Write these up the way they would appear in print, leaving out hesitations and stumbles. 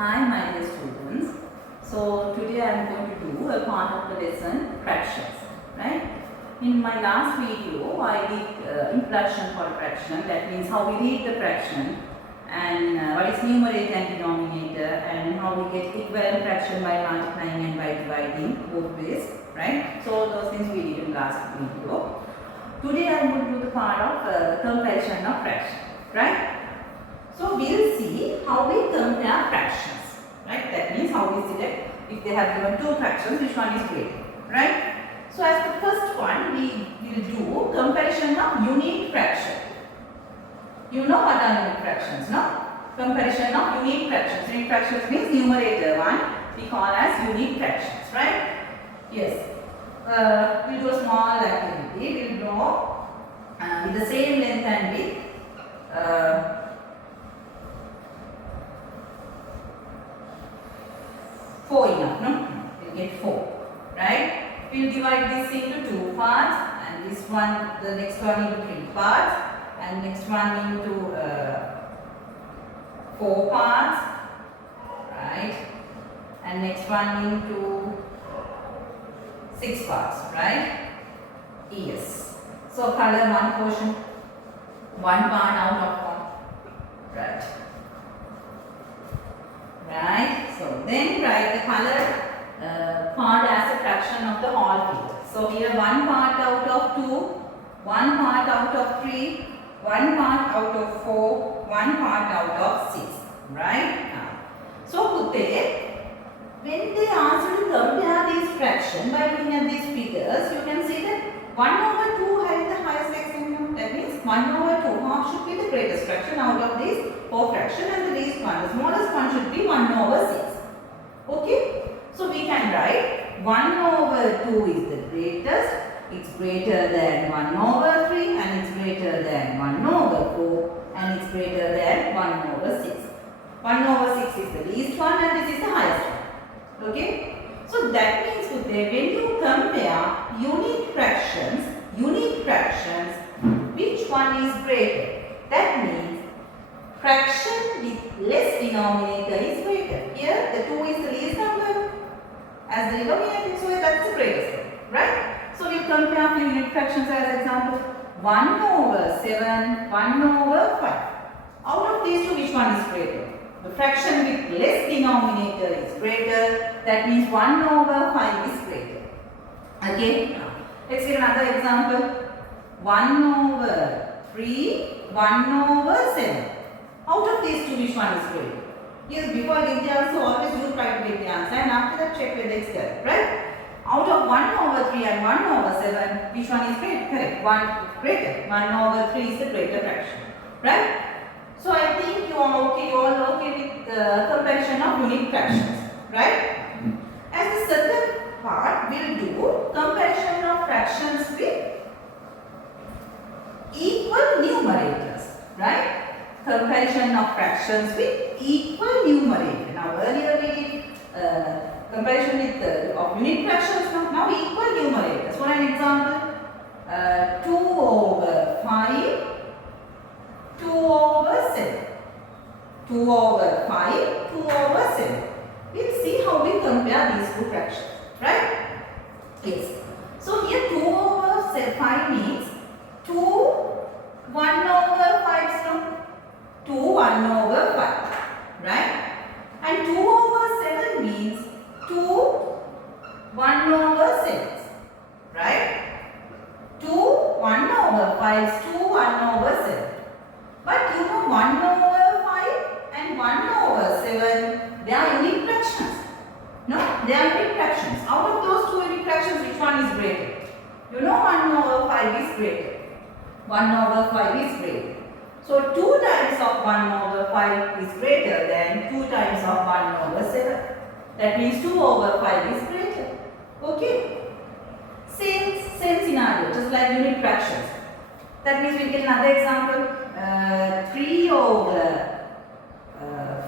Hi my dear students. So today I am going to do a part of the lesson fractions, right? In my last video I did introduction for a fraction, that means how we read the fraction and what is numerator and denominator and how we get equivalent fraction by multiplying and by dividing both ways, right? So those things we did in last video. Today I am going to do the part of comparison of fraction, right? So we will see how we compare fractions, right? That means how we select if they have given two fractions, which one is greater, right? So as the first one, we will do comparison of unique fraction. You know what are unique fractions, no? Comparison of unique fractions. Unique fractions means numerator one we call as unique fractions, right? Yes. We'll do a small activity. We'll draw with the same length and width. 4 enough, no? We'll get 4, right? We'll divide this into 2 parts and this one, the next one into 3 parts and next one into 4 parts, right? And next one into 6 parts, right? Yes. So color one portion, one part out of one, right? Right, so then write the color part as a fraction of the whole figure. So here one part out of 2, one part out of 3, one part out of 4, one part out of 6. Right now. So put there, when they ask you to compare these fractions by looking at these figures, you can see that 1 over 2 has the highest extent. That means 1 over 2 half should be the greatest fraction out of these 4 fractions and the least one, the smallest one should be 1 over 6. Okay? So we can write 1 over 2 is the greatest, it's greater than 1 over 3 and it's greater than 1 over 4 and it's greater than 1 over 6. 1 over 6 is the least one and this is the highest one. Okay? So that means when you compare unique fractions, which one is greater? That means fraction with less denominator is greater. Here the 2 is the least number as the denominator, so that's the greatest one, right? So we compare few unique fractions as example 1 over 7, 1 over 5. Out of these two, which one is greater? The fraction with less denominator is greater. That means 1 over 5 is greater. Okay. Now, let's get another example. 1 over 3, 1 over 7. Out of these two, which one is greater? Yes, before I give the answer, always you try to get the answer and after that check whether it's correct, right? Out of 1 over 3 and 1 over 7, which one is greater? Correct. 1 is greater. 1 over 3 is the greater fraction, right? So I think you are okay, you all okay with the comparison of unique fractions, right? As the second part, we will do comparison of fractions with equal numerators, right? Comparison of fractions with equal numerator. Now earlier we did comparison with of unique fractions, now equal numerators. For an example, 2 over 5, 2 over 7. 2 over 5, 2 over 7. We'll see how we compare these two fractions, right? Yes. So here 2 over 5 means 2 1 over 5, no? 2 1 over 5, right? And 2 over 7 means 2 1 over 7, right? 2 1 over 5 is 2 1 over 7. But you know 1 over 5 and 1 over 7, they are unique fractions. No, they are unique fractions. Out of those two unique fractions, which one is greater? You know 1 over 5 is greater. 1 over 5 is greater. So 2 times of 1 over 5 is greater than 2 times of 1 over 7. That means 2 over 5 is greater. Okay? Same scenario, just like unique fractions. That means we get another example. 3 over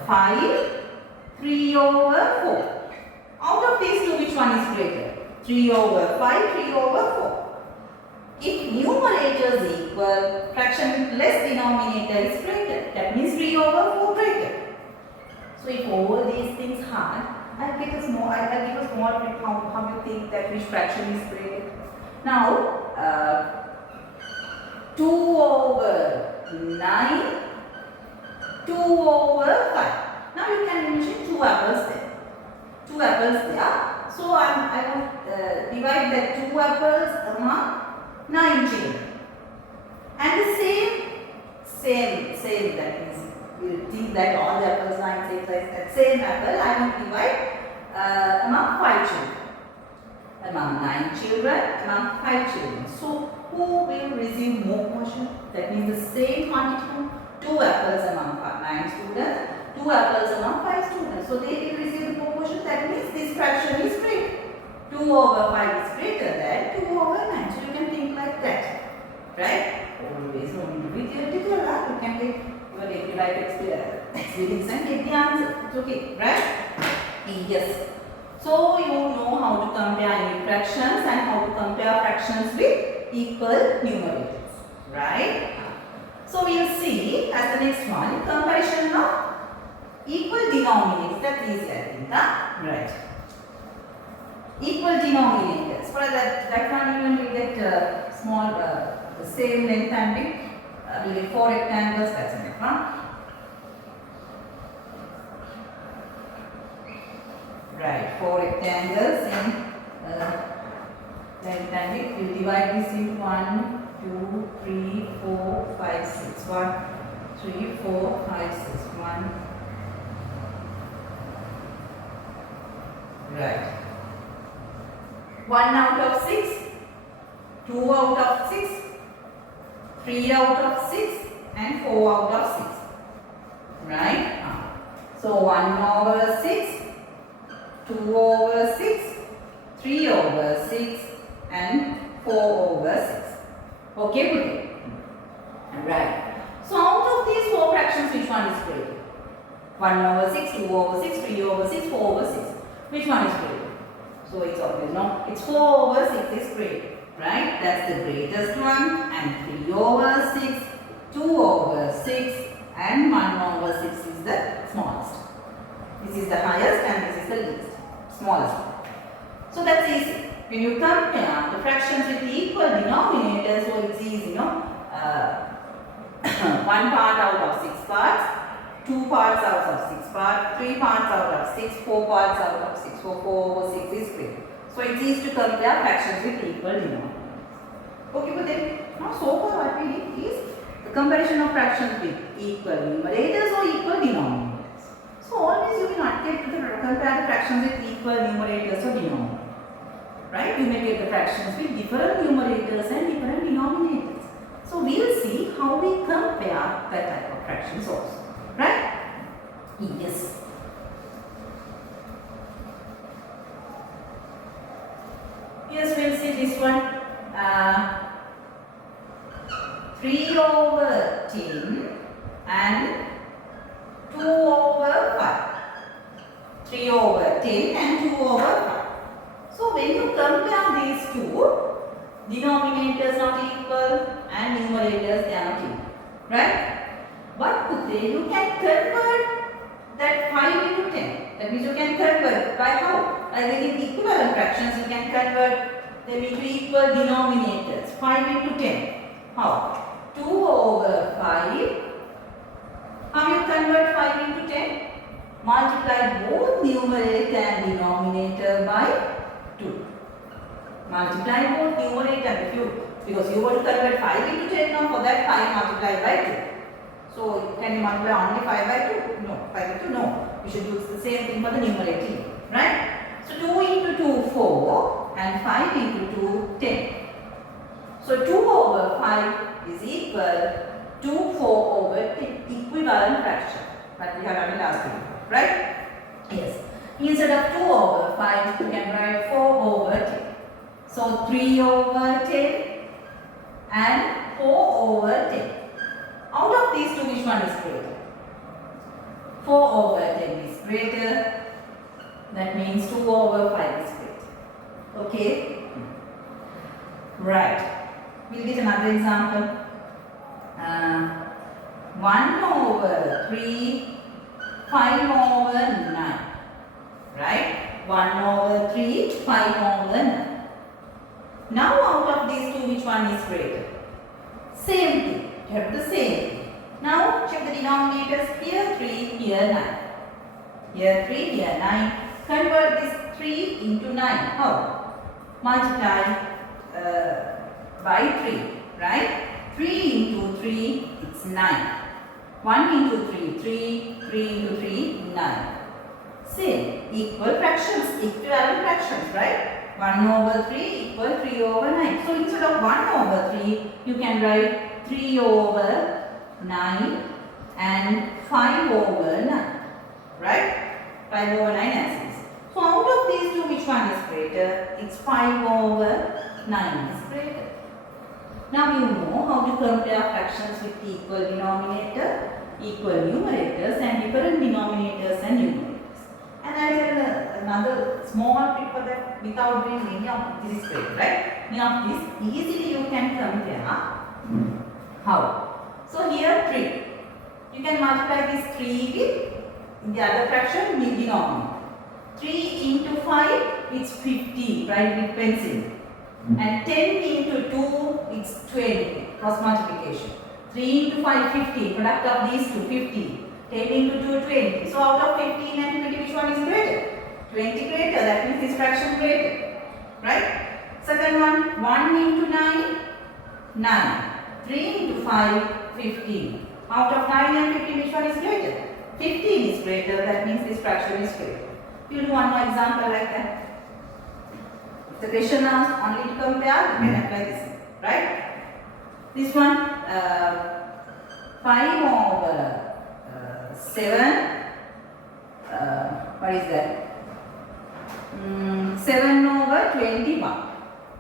5, 3 over 4. Out of these two, which one is greater? 3 over 5, 3 over 4. If numerator is equal, fraction with less denominator is greater. That means 3 over 4 greater. So if all these things hard, I'll give a small trick how you think that which fraction is greater. Now, 2 over 9, 2 over 5. Now you can mention 2 apples there. 2 apples there. So I will divide that 2 apples among 9 children. And the same that means you think that all the apples are in same size, that same apple I will divide among 5 children. Among 9 children, among 5 children. So who will receive more portion? That means the same quantity, 2 apples among 9 students, 2 apples among 5 students. So they will receive the proportion. That means this fraction is greater. 2 over 5 is greater than 2 over 9. So you can think like that. Right? Always only with your theoretical, you can take your right experience and get the answer. It's okay. Right? Yes. So you know how to compare unit fractions and how to compare fractions with equal numerators. Right? So we will see as the next one comparison of equal denominators. That's easy, I think. Right. Equal denominators. For that one you will get small the same length and width. We will get 4 rectangles. That's the next one. Right, 4 rectangles in length and width. We will divide this into 1, 2, 3, 4, 5, 6. 1, 3, 4, 5, 6. 1. Right. 1 out of 6, 2 out of 6, 3 out of 6 and 4 out of 6. Right? So 1 over 6, 2 over 6, 3 over 6 and 4 over 6. Okay, good. Right. So out of these 4 fractions, which one is greater? 1 over 6, 2 over 6, 3 over 6, 4 over 6. Which one is greater? So it's obvious, no? It's 4 over 6 is greater. Right? That's the greatest one. And 3 over 6, 2 over 6 and 1 over 6 is the smallest. This is the highest and this is the least. Smallest. So that's easy. When you compare the fractions with equal denominators, so it's easy, you know. 1 part out of 6 parts, 2 parts out of 6 parts, 3 parts out of 6, 4 parts out of 6. So 4 over 6 is greater. So it's easy to compare fractions with equal denominators. Okay, but then now so far what we did is the comparison of fractions with equal numerators or equal denominators. So always you will not get to compare the fractions with equal numerators or denominators. Right? You may get the fractions with different numerators and different denominators. So we will see how we compare that type of fractions also. Right? Yes. Yes, we will see this one. 3 over 10 and 2 over 5. 3 over 10 and 2 over 5. So when you compare these two, denominators not equal and numerators they are not equal. Right? What could they? You can convert that 5 into 10. That means you can convert by how? By getting equivalent fractions, you can convert them into equal denominators. 5 into 10. How? 2 over 5. How you convert 5 into 10? Multiply both numerator and denominator by 2. Multiply both numerator and 2. Because you want to convert 5 into 10 now, for that 5 multiply by 2. So can you multiply only 5 by 2? No. 5 by 2? No. We should do the same thing for the numerator. Right? So 2 into 2, 4 and 5 into 2, 10. So 2 over 5 is equal to 4 over 10. Equivalent fraction. But we have done last video. Right? Yes. Instead of 2 over 5, you can write 4 over 10. So 3 over 10 and 4 over 10. Out of these two, which one is greater? 4 over 10 is greater. That means 2 over 5 is greater. Okay? Right. We'll get another example. 1 over 3, 5 over 9. Right? 1 over 3, 5 over 9. Now out of these two, which one is greater? Same thing. You have the same thing. Now check the denominators. Here 3, here 9. Here 3, here 9. Convert this 3 into 9. How? Multiply by 3. Right? 3 into 3, it's 9. 1 into 3, 3. 3 into 3, 9. Same. Equal fractions. Equivalent fractions. Right? 1 over 3 equal 3 over 9. So instead of 1 over 3, you can write 3 over 9 and 5 over 9. Right? 5 over 9 as is. So out of these two, which one is greater? It's 5 over 9 is greater. Now you know how to compare fractions with equal denominator, equal numerators, and different denominators and numerators. And I will another small trick for that without doing any of this is great, right? Any of this easily you can compare. How? So here 3. You can multiply this 3 with the other fraction with denominator. 3 into 5 it's 50, right, with pencil. And 10 into 2 it's 20, cross multiplication. 3 into 5 50, product of these two 50. 10 into 2 20. So out of 15 and 20, which one is greater? 20 greater, that means this fraction greater. Right? Second one, 1 into 9, 9. 3 into 5, 15. Out of 9 and 15, which one is greater? 15 is greater, that means this fraction is greater. We'll do one more example like that. If the question asks only to compare, you can apply this. Right? This one, 5 over 7, what is that? 7 over 21,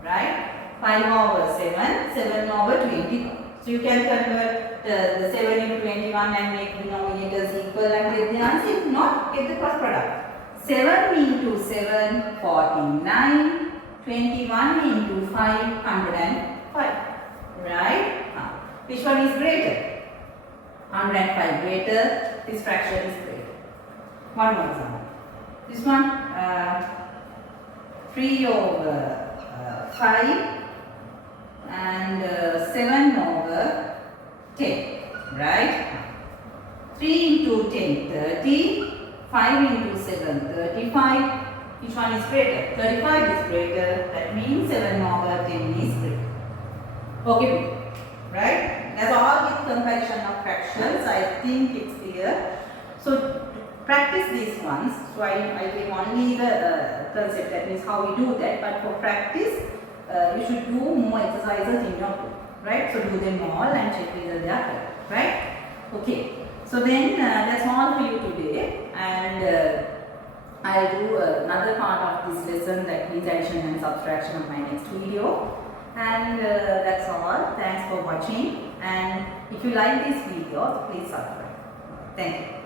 right? 5 over 7, 7 over 21. So you can convert the 7 into 21 and make denominators equal and get the answer. If not, get the cross product. 7 into 7, 49. 21 into 5, 105. Right? Which one is greater? 105 greater, this fraction is greater. One more example. This one, 3 over 5 and 7 over 10. Right? 3 into 10, 30. 5 into 7, 35. Which one is greater? 35 is greater. That means 7 over 10 is greater. Okay. Right? That's all with comparison of fractions. I think it's clear. So practice these ones. So I give only the concept, that means how we do that. But for practice, you should do more exercises in your book. Right? So do them all and check whether they are correct. Right? Okay. So then that's all for you today. And I'll do another part of this lesson, that means addition and subtraction, of my next video. And that's all. Thanks for watching. And if you like this video, please subscribe. Thank you.